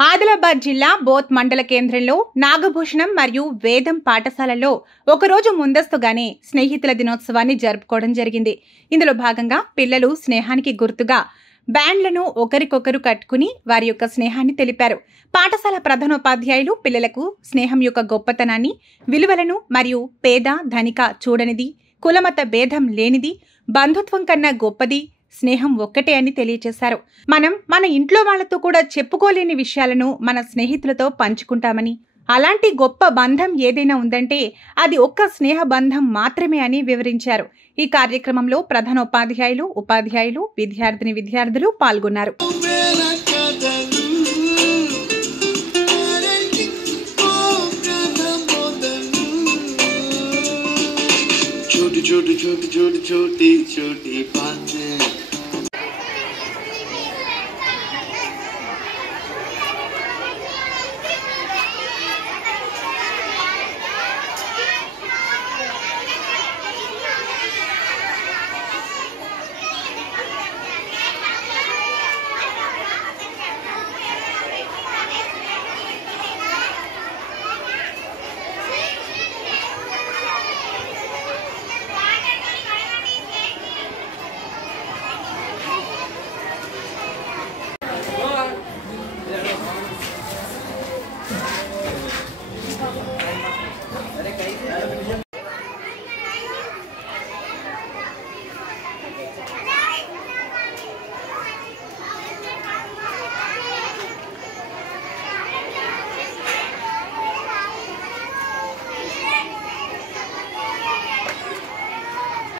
ఆదిలాబాద్ జిల్లా బోత్ మండల కేంద్రంలో నాగభూషణం మరియు వేదం పాఠశాలలో ఒకరోజు ముందస్తుగానే స్నేహితుల దినోత్సవాన్ని జరుపుకోవడం జరిగింది. ఇందులో భాగంగా పిల్లలు స్నేహానికి గుర్తుగా బ్యాండ్లను ఒకరికొకరు కట్టుకుని వారి యొక్క స్నేహాన్ని తెలిపారు. పాఠశాల ప్రధానోపాధ్యాయులు పిల్లలకు స్నేహం యొక్క గొప్పతనాన్ని, విలువలను మరియు పేద ధనిక చూడనిది, కులమత భేదం లేనిది, బంధుత్వం కన్నా గొప్పది స్నేహం ఒక్కటే అని తెలియజేశారు. మనం మన ఇంట్లో వాళ్లతో కూడా చెప్పుకోలేని విషయాలను మన స్నేహితులతో పంచుకుంటామని, అలాంటి గొప్ప బంధం ఏదైనా ఉందంటే అది ఒక్క స్నేహ బంధం మాత్రమే అని వివరించారు. ఈ కార్యక్రమంలో ప్రధానోపాధ్యాయులు, ఉపాధ్యాయులు, విద్యార్థినులు పాల్గొన్నారు.